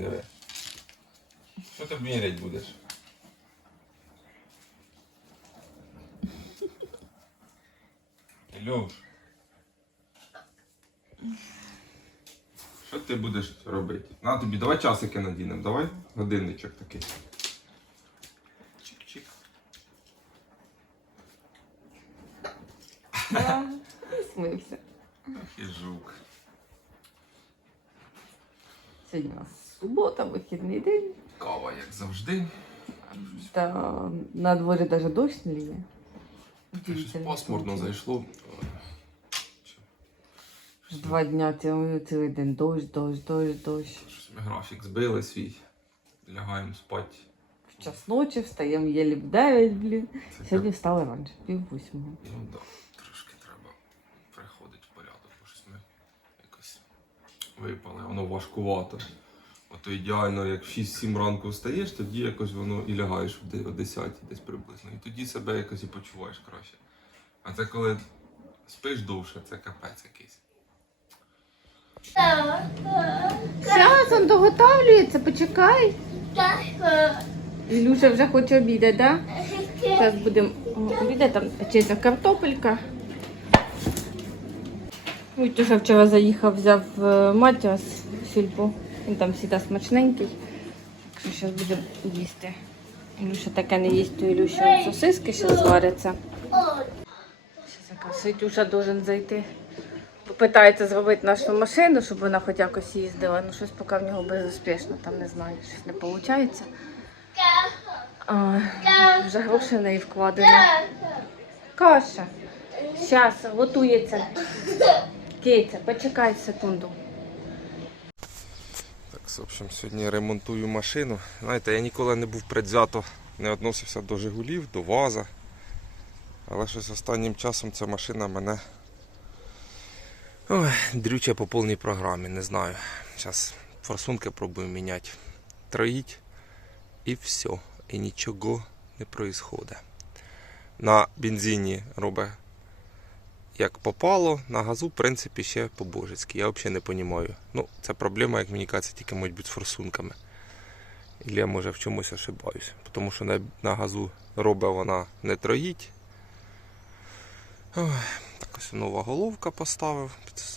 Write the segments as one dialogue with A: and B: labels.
A: Диви. Що ти мірять будеш? Ілюш. Що ти будеш робити? На тобі, давай часики надінемо, давай годинничок такий. Чик-чик.
B: Смився.
A: Ах і жук.
B: Сьогодні у нас субота, вихідний день.
A: Кава, як завжди.
B: Та на дворі навіть дощ не ліє.
A: Пасмурно зайшло.
B: Два дня цілий, цілий день дощ, дощ, дощ, дощ.
A: Щось ми графік збили свій. Лягаємо спати.
B: В час ночі встаємо єлі в 9, блін.
A: Це
B: Сьогодні встали раніше, пів восьмого.
A: Ну так, да, трошки треба приходити в порядок, бо щось ми якось випали, воно важкувато. Ото ідеально, як в 6-7 ранку встаєш, тоді якось воно і лягаєш о 10 десь приблизно. І тоді себе якось і почуваєш краще. А це коли спиш довше, це капець якийсь.
B: Зараз він доготовлюється, почекай. Ілюша вже хоче обідати, так? Да? Зараз будемо обідати, там печеться картопелька. Ось уже вчора заїхав, взяв е, Матіас сільпу. Він там завжди смачненький. Так що зараз будемо їсти. Ілюша таке не їсть, то Ілюша сосиски ще зваряться. Світюша должен зайти. Попитається зробити нашу машину, щоб вона хоч якось їздила. Ну щось поки в нього безуспішно, там не знаю, щось не виходить. А, вже гроші в неї вкладено. Каша. Зараз готується. Киця, почекай секунду.
A: В общем, сьогодні ремонтую машину. Знаєте, я ніколи не був предвзято, не відносився до Жигулів, до ВАЗа. Але щось останнім часом ця машина мене Ой, дрюче по повній програмі, не знаю. Зараз форсунки пробую міняти. Троїть і все. І нічого не происходить. На бензині робить як попало, на газу, в принципі, ще по-божецьки. Я взагалі не розумію. Ну, це проблема, як мені кажеться, тільки можуть бути з форсунками. Ілі я може в чомусь ошибаюсь. Тому що на, на газу робить вона не троїть. Ой, так ось нова головка поставив,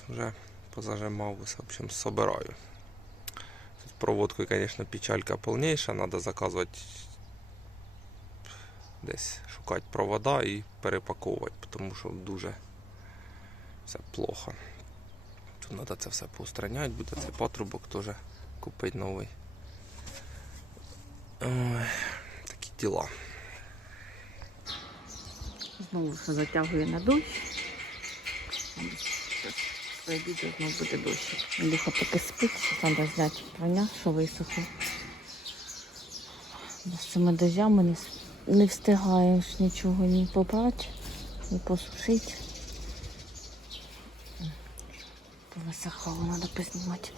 A: вже позажимав, в собираю. Тут проводкою, звісно, печалька повніша, треба заказувати десь шукати провода і перепаковувати, тому що дуже все плохо. Тут треба це все поустраняти, буде цей патрубок теж купити новий. Ой, такі діла.
B: Знову що затягує на дощ. Своє відео знову буде дощ. Ілюха поки спить, що треба зняти прання, що висохло. З цими дождями не, не встигаєш нічого ні попрати, ні посушити. Повисохало, треба познімати.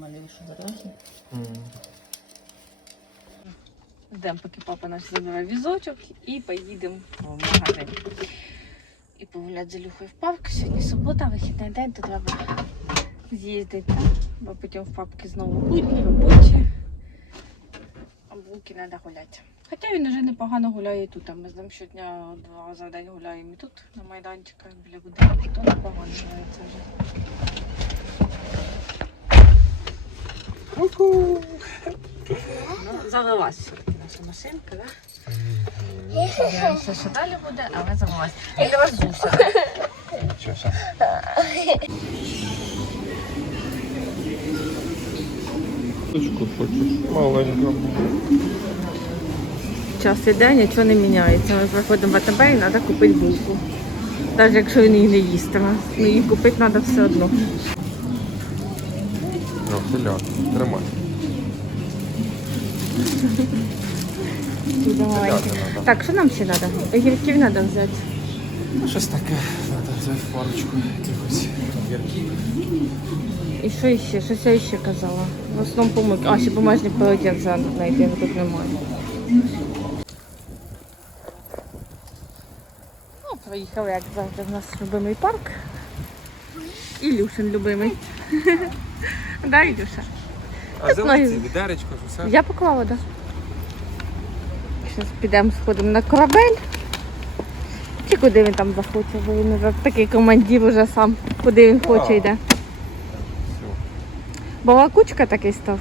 B: Малюю, що дороги. Ждемо, поки папа наш забере візочок і поїдемо в магазин. І погуляти з Ілюхою в парк. Сьогодні субота, вихідний день, то треба з'їздити, бо потім в папки знову будні, робочі. А булки треба гуляти. Хоча він вже непогано гуляє тут. Ми з ним щодня два рази день гуляємо і тут, на майданчиках біля будинку, то непогано гуляється вже.
A: Ку-ку!
B: Ну, завелась все-таки наша машинка, да? Подивимося, що далі буде, але завелась. І для вас
A: щас? Точку хочу. Маленька.
B: Час іде, нічого не міняється. Ми приходимо в АТБ і треба купити булку. Навіть якщо він її не їстиме. Ну її купити треба все одно.
A: Телят, тримай. Теляти.
B: Так, що нам ще треба? Огірків треба взяти.
A: Ну, щось таке, треба взяти парочку якихось огірків.
B: І що ще? Щось я ще казала. В основному помилки. А, ще бумажний полотенце знайти, тут немає. Ну, приїхали, як завжди, в нас любимий парк. Ілюшин любимий. Да, Ілюша?
A: А зелені відеречко, ж усе.
B: Я поклала, так. Зараз підемо сходимо на корабель. Чи куди він там захоче, бо він вже такий командир уже сам, куди він хоче йде. Балакучка такий став.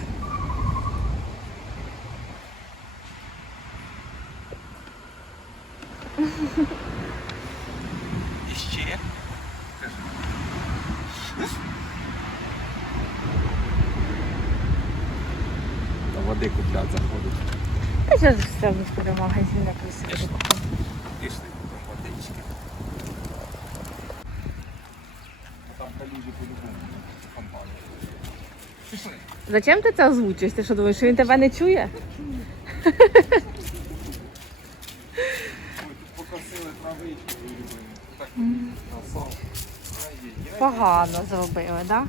A: Води куплять заходить.
B: Та зараз все буде магазин якийсь.
A: Пішли, водички. Там калюжі по-любому. Пішли.
B: Зачем ти це озвучуєш? Ти що думаєш, що він тебе не чує?
A: Ой, тут покосили травичку. Так.
B: Погано зробили, так? Да?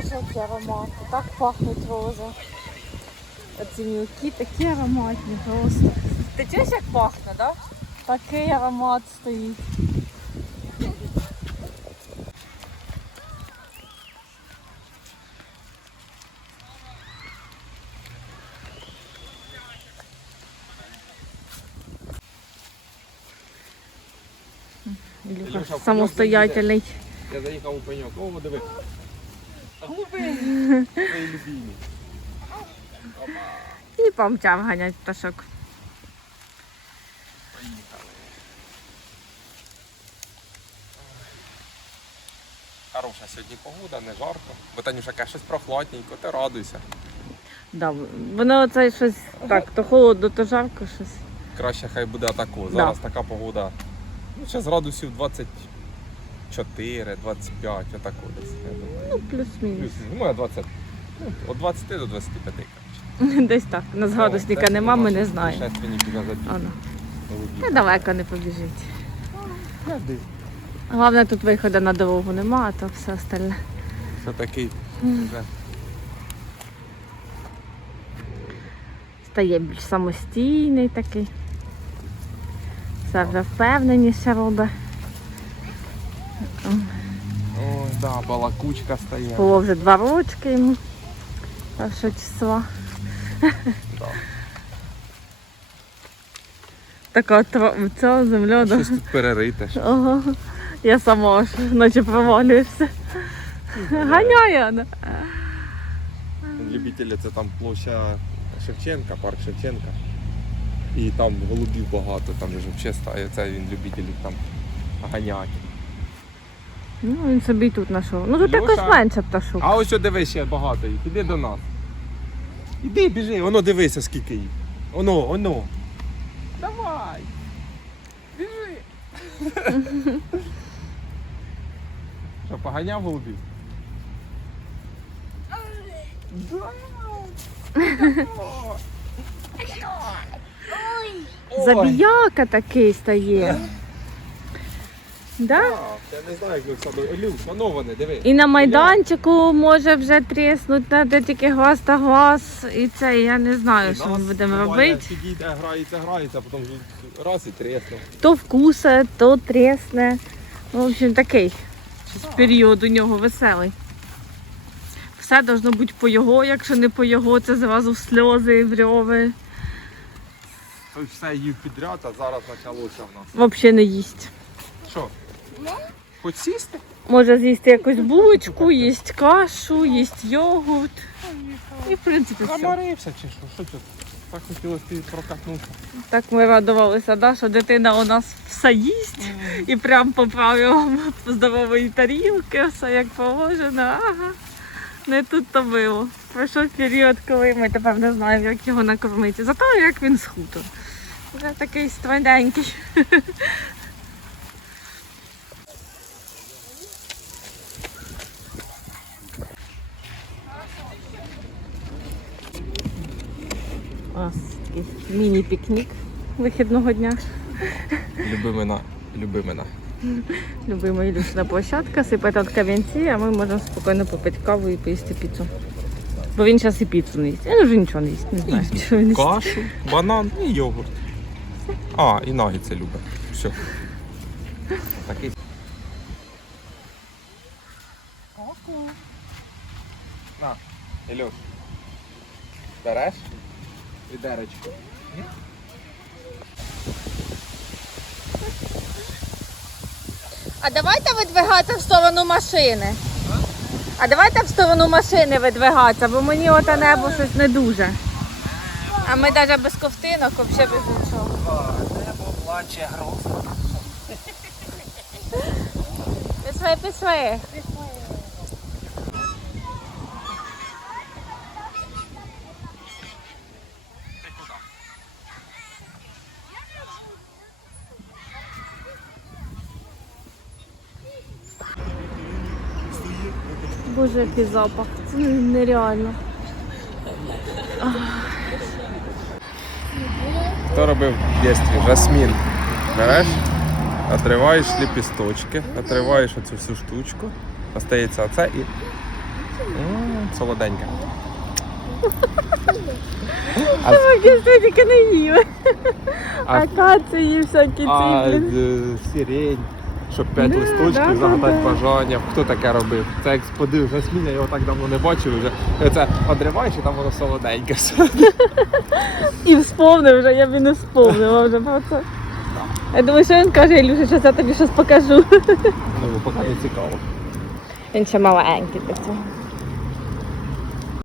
B: Боже, які аромати. Так пахнуть рози. Оці мілкі такі ароматні просто. Ти чуєш, як пахне, так? Да? Такий аромат стоїть.
A: Ілюша,
B: Ілюха
A: пеньок
B: самостоятельний.
A: Я заїхав у пеньок. О, диви. Голуби.
B: І помчав ганять пташок.
A: Хороша сьогодні погода, не жарко. Бо Танюша каже, щось прохладненько, ти радуйся.
B: Да, воно це щось так, то холодно, то жарко щось.
A: Краще хай буде тако. Зараз така погода. Ну, зараз градусів 24, 25, отако десь. Я думаю.
B: Ну, плюс-мінус.
A: Плюс, ну, може 20, ну, від 20 до 25, коротше.
B: Десь так. У нас градусника
A: О,
B: нема, ми не знаємо. Ано. Та далеко не побіжить. Головне, тут виходу на дорогу нема, а то все остальне.
A: Це такий вже
B: Стає більш самостійний такий. Це вже впевненіше робить.
A: Да, балакучка стає.
B: Було вже два рочки йому. Першого числа.
A: Да.
B: Така тро- ця земля. да.
A: Щось тут перерите. ж.
B: Ага. Я сама аж наче провалююся. Ганяє вона.
A: Любителі це там площа Шевченка, парк Шевченка. І там голубів багато, там же взагалі стає. Це він любитель їх там ганять.
B: Ну, він собі і тут знайшов. Ну тут
A: Льоша.
B: якось менше пташок.
A: А ось дивись ще багато їх. Іди до нас. Іди, біжи, воно дивися, скільки їх. Воно, воно. Давай. Біжи. Що, поганяв голубів?
B: Забіяка такий стає. Да?
A: Я не знаю, як ми в. Люк, диви.
B: І на майданчику може вже тріснути, треба тільки глаз та глаз. І це я не знаю, що ми будемо робити.
A: Підійде, грається, грається, а потім раз і тресне.
B: То вкусе, то трісне. В общем, такий щось період у нього веселий. все должно бути по його. Якщо не по його, це зразу в сльози, в рьови.
A: Все їв підряд, а зараз почалося в нас.
B: Взагалі не їсть.
A: Що? Хоч сісти?
B: Може з'їсти якусь булочку, їсть кашу, їсть йогурт. І в принципі все.
A: Замарився чи що? Що тут? Так хотілося тобі.
B: Так ми радувалися, да, що дитина у нас все їсть і прям по правилам здорової тарілки, все як положено. Ага. Не тут то було. Пройшов період, коли ми тепер не знаємо, як його накормити. Зато як він схуто. Вже такий стройненький. У нас такий міні-пікнік вихідного дня.
A: Любимина. Любимина.
B: Любима Ілюшина площадка, сипе тут камінці, а ми можемо спокійно попити каву і поїсти піцу. Бо він зараз і піцу не їсть. Він вже нічого не їсть, не знаю, що він їсть.
A: Кашу, банан і йогурт. А, і нагідці любить. Все. Такий. На, Ілюш. Береш? Відеречко.
B: А давайте видвигатися в сторону машини. А давайте в сторону машини видвигатися, бо мені оте небо щось не дуже. А ми навіть без ковтинок, взагалі без нічого.
A: Небо плаче грозно.
B: Пішли, пішли. Боже, який запах. Це нереально.
A: Хто робив в дитинстві? Жасмін. Береш, отриваєш ліпісточки, отриваєш оцю всю штучку, остається оце і. М, Солоденьке. А,
B: Я тільки не їв.
A: а,
B: Акації всякі
A: а
B: ці. блін.
A: е, сирень, щоб п'ять
B: Да,
A: листочків
B: да,
A: загадати
B: да.
A: бажання. Хто таке робив? Це як сподив жасмін, я його так давно не бачив вже. Це одриваєш і там воно солоденьке. все.
B: І вспомнив вже, я б і не вспомнила вже про це. Я думаю, що він каже, Ілюша, що я тобі щось покажу.
A: Ну, поки не цікаво.
B: Він ще маленький для цього.